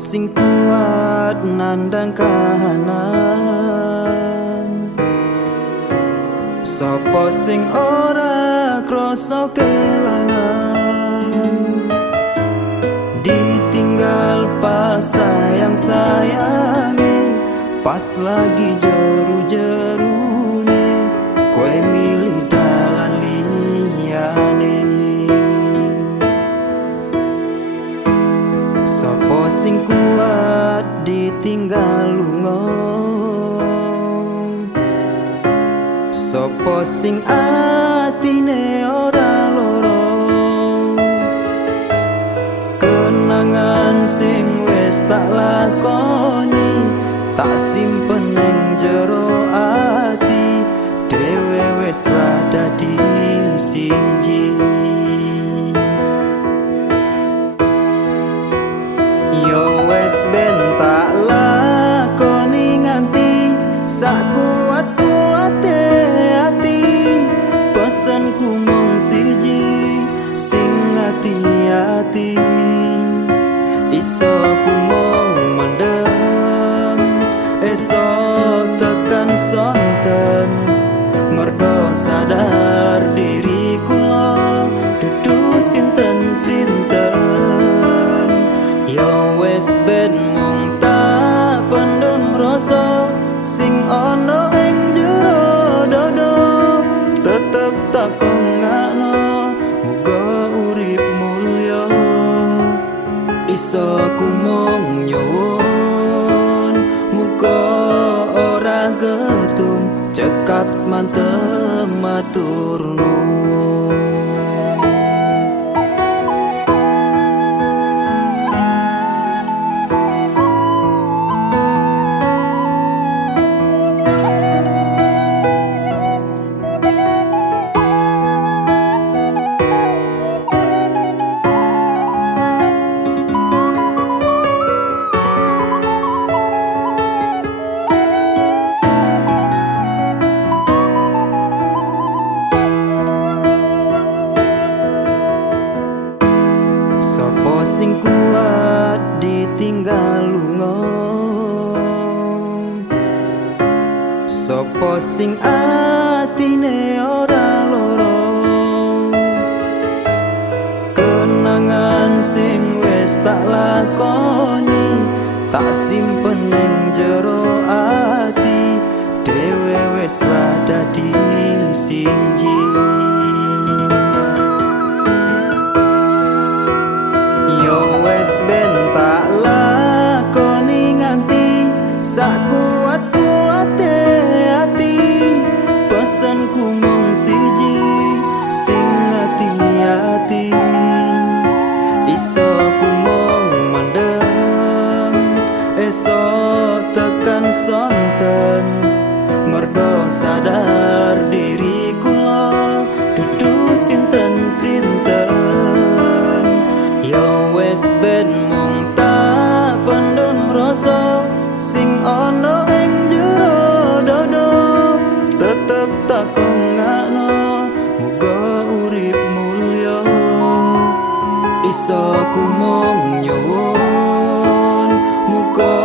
sing kuat nandang kahanan? Sopo sing ora krasa kelangan? Ditinggal pas sayang-sayangi, pas lagi jeru-jerune kowe milih dalan liyane. Sopo sing kuat ditinggal lunga? Sopo sing atine ora loro? Kenangan sing wis tak lakoni, tak simpen ning jero ati, dhewe wis rada di siji. Yo wes ben tak lakoni nganti sak kuat-kuate ati, pesenku mung siji, sing hati-hati. Iso ku mung mendem, esok tekan sonten, mergo sadar diri kula dudu sinten-sinten. Yo wes ben mung tak pendem rasa sing ana ing jero dodo, tetep tak kongakno muga urip mulya. Iso ku mung nyuwun muga ora getun, cekap semantem matur nuwun. Sopo sing kuat ditinggal lunga? Sopo sing atine ora loro? Kenangan sing wis tak lakoni, tak simpen ning jero ati, dhewe wis rada di siji. Yo wes ben tak lakoni nganti sak kuat-kuate ati, pesenku mung siji, sing hati-hati. Iso ku mung mendem, esok tekan sonten, mergo sadar diri kula dudu sinten-sinten. Yo wes ben mung tak pendem rasa sing ana ing jero dodo, tetep tak kongakno muga urip mulya. Iso ku mung nyuwun muga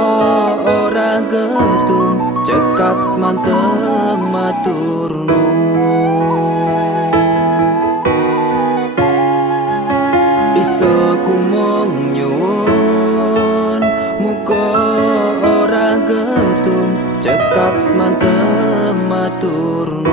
ora getun, cekap semantem matur nuwun. Iso ku mung nyuwun muga ora getun, cekap semantem matur nuwun.